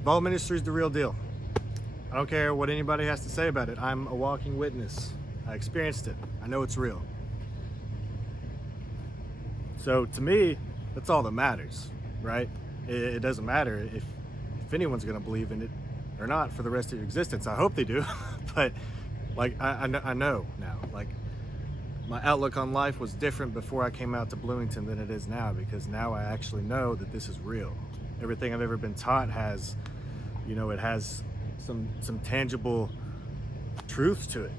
Evolved Ministry is the real deal. I don't care what anybody has to say about it. I'm a walking witness. I experienced it. I know it's real. So to me, that's all that matters, right? It doesn't matter if anyone's gonna believe in it or not for the rest of your existence. I hope they do, but like I know now. Like my outlook on life was different before I came out to Bloomington than it is now, because now I actually know that this is real. Everything I've ever been taught has, you know, it has some tangible truth to it.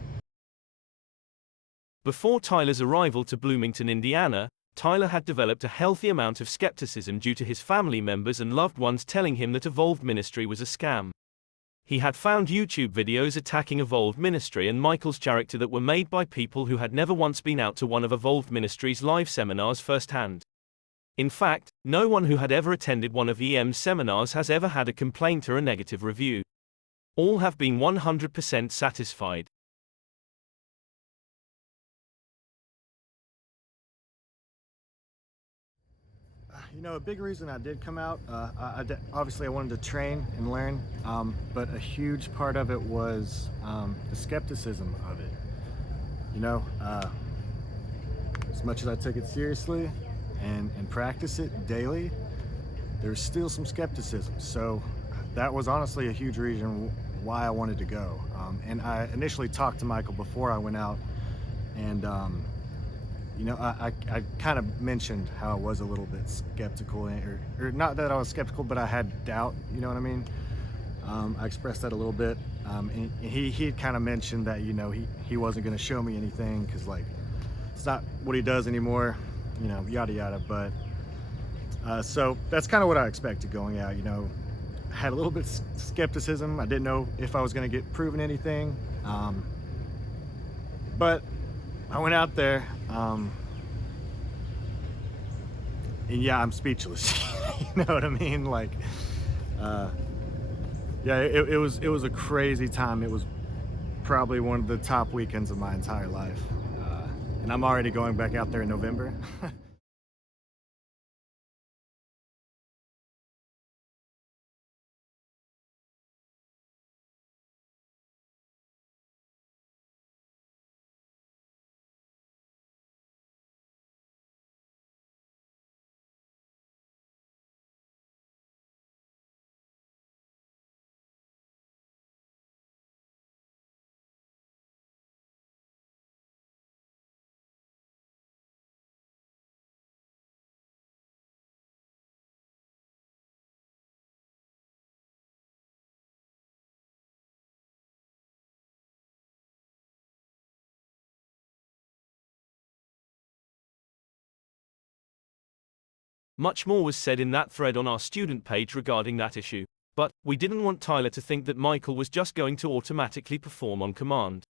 Before Tyler's arrival to Bloomington, Indiana, Tyler had developed a healthy amount of skepticism due to his family members and loved ones telling him that Evolved Ministry was a scam. He had found YouTube videos attacking Evolved Ministry and Michael's character that were made by people who had never once been out to one of Evolved Ministry's live seminars firsthand. In fact, no one who had ever attended one of EM's seminars has ever had a complaint or a negative review. All have been 100% satisfied. You know, a big reason I did come out, obviously I wanted to train and learn, but a huge part of it was the skepticism of it. You know, as much as I took it seriously and practice it daily, there's still some skepticism. So that was honestly a huge reason why I wanted to go. And I initially talked to Michael before I went out, and you know, I kind of mentioned how I was a little bit skeptical, or not that I was skeptical, but I had doubt, you know what I mean? I expressed that a little bit. And he kind of mentioned that, you know, he wasn't going to show me anything because, like, it's not what he does anymore, you know, yada yada. But so that's kind of what I expected going out, you know. I had a little bit of skepticism. I didn't know if I was going to get proven anything. But I went out there, and yeah, I'm speechless. You know what I mean? Like, yeah, it was a crazy time. It was probably one of the top weekends of my entire life, and I'm already going back out there in November. Much more was said in that thread on our student page regarding that issue, but we didn't want Tyler to think that Michael was just going to automatically perform on command.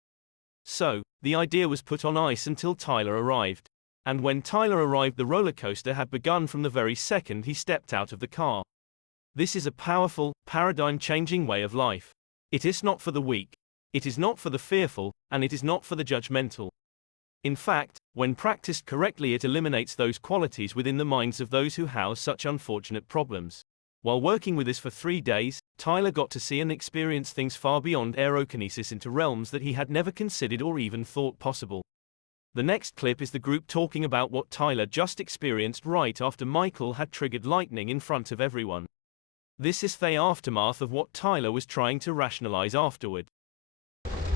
So, the idea was put on ice until Tyler arrived. And when Tyler arrived, the roller coaster had begun from the very second he stepped out of the car. This is a powerful, paradigm-changing way of life. It is not for the weak. It is not for the fearful, and it is not for the judgmental. In fact, when practiced correctly, it eliminates those qualities within the minds of those who house such unfortunate problems. While working with this for 3 days, Tyler got to see and experience things far beyond aerokinesis into realms that he had never considered or even thought possible. The next clip is the group talking about what Tyler just experienced right after Michael had triggered lightning in front of everyone. This is the aftermath of what Tyler was trying to rationalize afterward.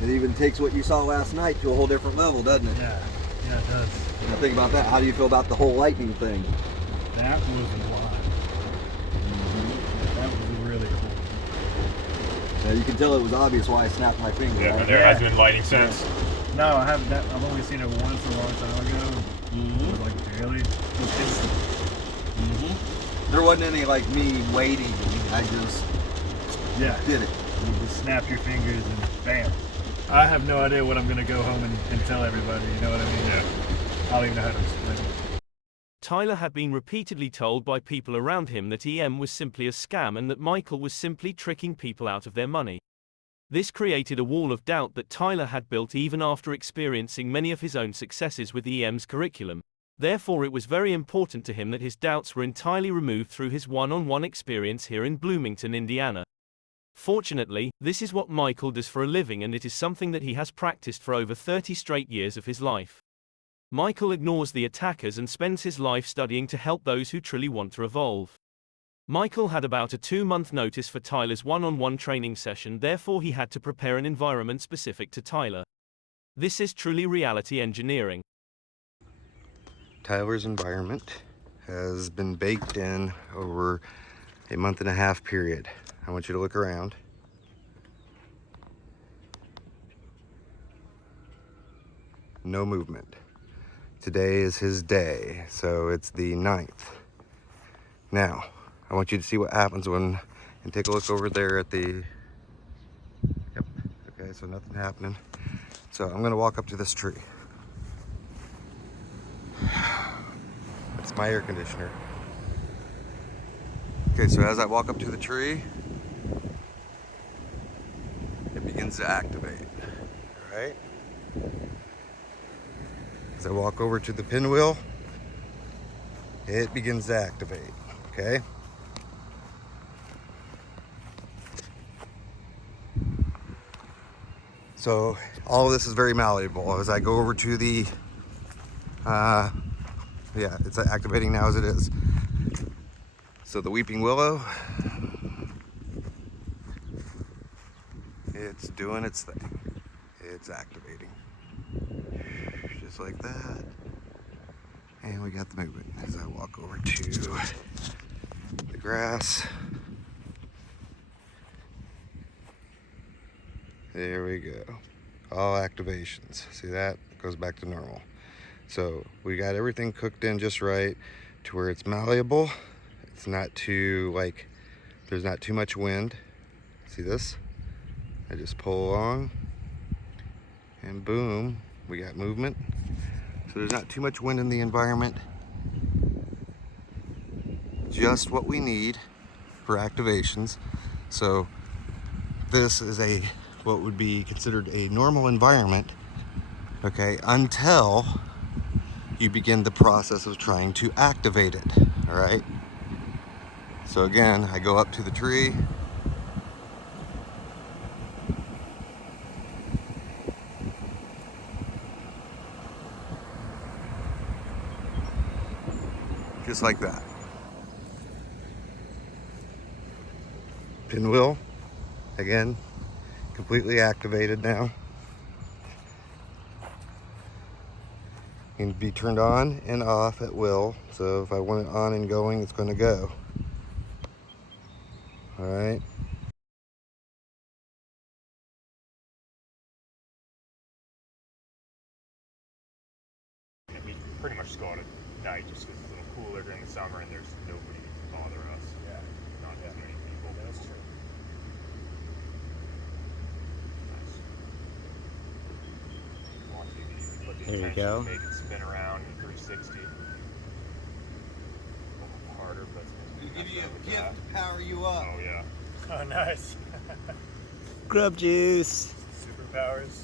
It even takes what you saw last night to a whole different level, doesn't it? Yeah, it does. Now think about that. How do you feel about the whole lightning thing? That was a lot. That was really cool. Now you can tell it was obvious why I snapped my finger. Yeah, right? and there has been lightning since. No, I haven't. I've only seen it once a long time ago. It was like barely. It was instant. There wasn't any like me waiting. I just did it. You just snap your fingers and bam. I have no idea what I'm going to go home and tell everybody, you know what I mean? Yeah. I don't even know how to explain it. Tyler had been repeatedly told by people around him that EM was simply a scam and that Michael was simply tricking people out of their money. This created a wall of doubt that Tyler had built even after experiencing many of his own successes with EM's curriculum. Therefore, it was very important to him that his doubts were entirely removed through his one-on-one experience here in Bloomington, Indiana. Fortunately, this is what Michael does for a living, and it is something that he has practiced for over 30 straight years of his life. Michael ignores the attackers and spends his life studying to help those who truly want to evolve. Michael had about a 2-month notice for Tyler's one-on-one training session, therefore he had to prepare an environment specific to Tyler. This is truly reality engineering. Tyler's environment has been baked in over a 1.5-month period. I want you to look around. No movement. Today is his day, so it's the 9th. Now, I want you to see what happens when, and take a look over there at the, yep, okay, so nothing happening. So I'm gonna walk up to this tree. That's my air conditioner. Okay, so as I walk up to the tree, it begins to activate, all right? As I walk over to the pinwheel, it begins to activate, okay? So all of this is very malleable. As I go over to the, yeah, it's activating now as it is. So the weeping willow, it's doing its thing. It's activating. Just like that. And we got the movement as I walk over to the grass. There we go. All activations. See that? Goes back to normal. So we got everything cooked in just right to where it's malleable. It's not too, like, there's not too much wind. See this? I just pull along and boom, we got movement. So there's not too much wind in the environment. Just what we need for activations. So this is what would be considered a normal environment, okay, until you begin the process of trying to activate it, all right? So again, I go up to the tree. Just like that. Pinwheel, again, completely activated now. Can be turned on and off at will. So if I want it on and going, it's going to go. All right. We pretty much just go out at night just because it's a little cooler during the summer and there's nobody to bother us. Yeah. Not as many people. That's true. Nice. Want to even put the There you intention go. to make it spin around in 360. A little harder, but We give you a gift to power you up. oh yeah. Oh, nice. Grub juice. Superpowers.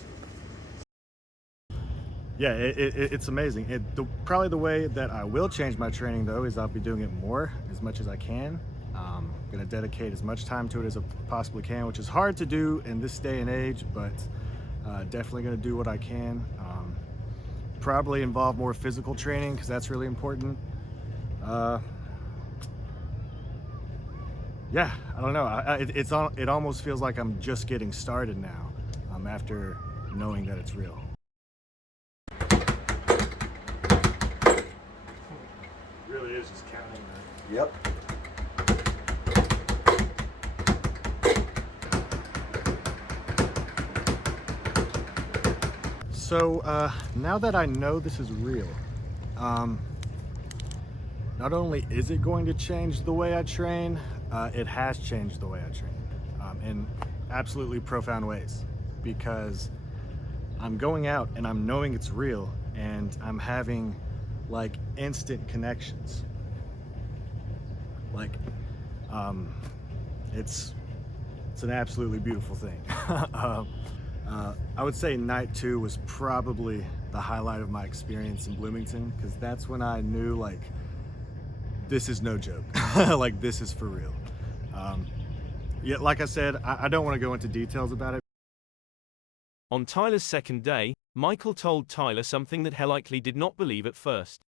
Yeah, it's amazing. Probably the way that I will change my training though is I'll be doing it more, as much as I can. I'm gonna dedicate as much time to it as I possibly can, which is hard to do in this day and age, but definitely gonna do what I can. Probably involve more physical training because that's really important. Yeah, I don't know. It almost feels like I'm just getting started now, after knowing that it's real. Really is just counting the Yep. So now that I know this is real, not only is it going to change the way I train, it has changed the way I train in absolutely profound ways, because I'm going out and I'm knowing it's real and I'm having like instant connections. Like it's an absolutely beautiful thing. I would say night 2 was probably the highlight of my experience in Bloomington, because that's when I knew, like, this is no joke. Like, this is for real. Yeah, like I said, I don't want to go into details about it. On Tyler's second day, Michael told Tyler something that he likely did not believe at first.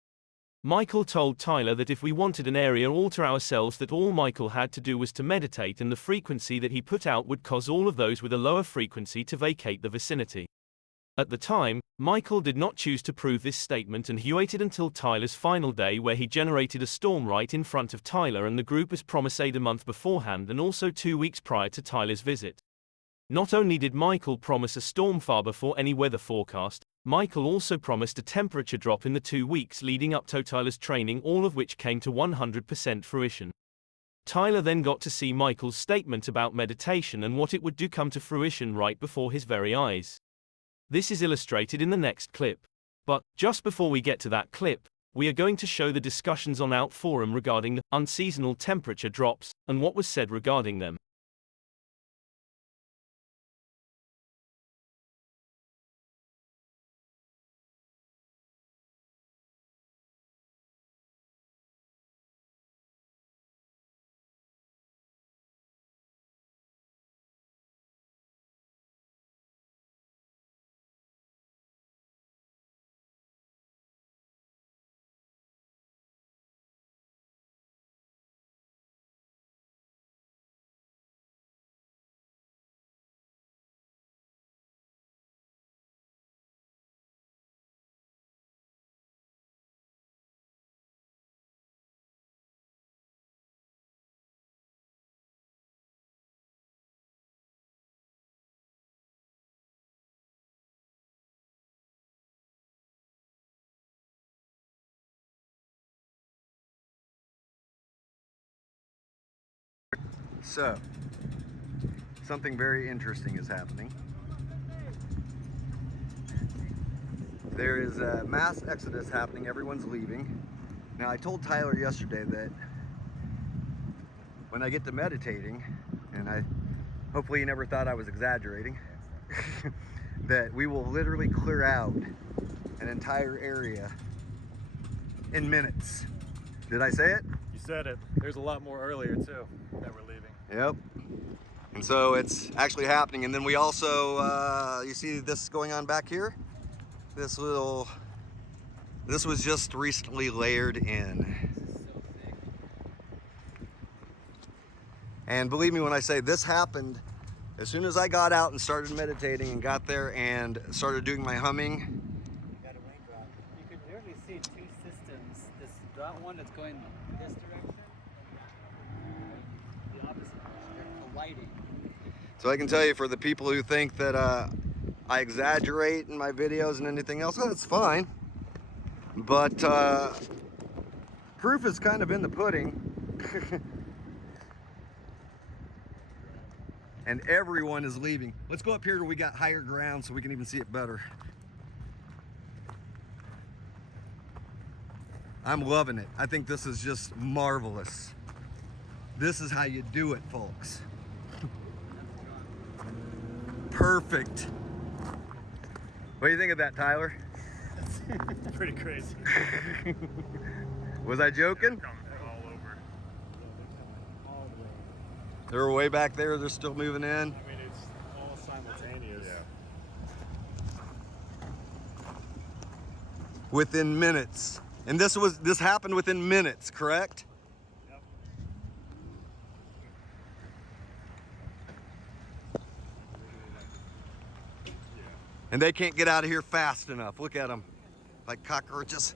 Michael told Tyler that if we wanted an area all to ourselves, that all Michael had to do was to meditate, and the frequency that he put out would cause all of those with a lower frequency to vacate the vicinity. At the time, Michael did not choose to prove this statement, and he waited until Tyler's final day, where he generated a storm right in front of Tyler and the group as promised a month beforehand, and also 2 weeks prior to Tyler's visit. Not only did Michael promise a storm far before any weather forecast, Michael also promised a temperature drop in the 2 weeks leading up to Tyler's training, all of which came to 100% fruition. Tyler then got to see Michael's statement about meditation and what it would do come to fruition right before his very eyes. This is illustrated in the next clip. But, just before we get to that clip, we are going to show the discussions on Out Forum regarding the unseasonal temperature drops, and what was said regarding them. So, something very interesting is happening. There is a mass exodus happening. Everyone's leaving. Now, I told Tyler yesterday that when I get to meditating, and hopefully he never thought I was exaggerating, that we will literally clear out an entire area in minutes. Did I say it? You said it. There's a lot more earlier too that we're leaving. Yep. And so it's actually happening. And then we also, you see this going on back here? This was just recently layered in. And believe me when I say this happened, as soon as I got out and started meditating and got there and started doing my humming. You got a raindrop. You could literally see two systems. This drop one that's going this direction, the opposite direction, colliding. So I can tell you, for the people who think that I exaggerate in my videos and anything else, well, that's fine. But proof is kind of in the pudding. And everyone is leaving. Let's go up here where we got higher ground so we can even see it better. I'm loving it. I think this is just marvelous. This is how you do it, folks. Perfect. What do you think of that, Tyler? Pretty crazy. Was I joking? Coming all over. They're way back there. They're still moving in. I mean, it's all simultaneous. Yeah. Within minutes. And this happened within minutes, correct? Yep. And they can't get out of here fast enough. Look at them, like cockroaches.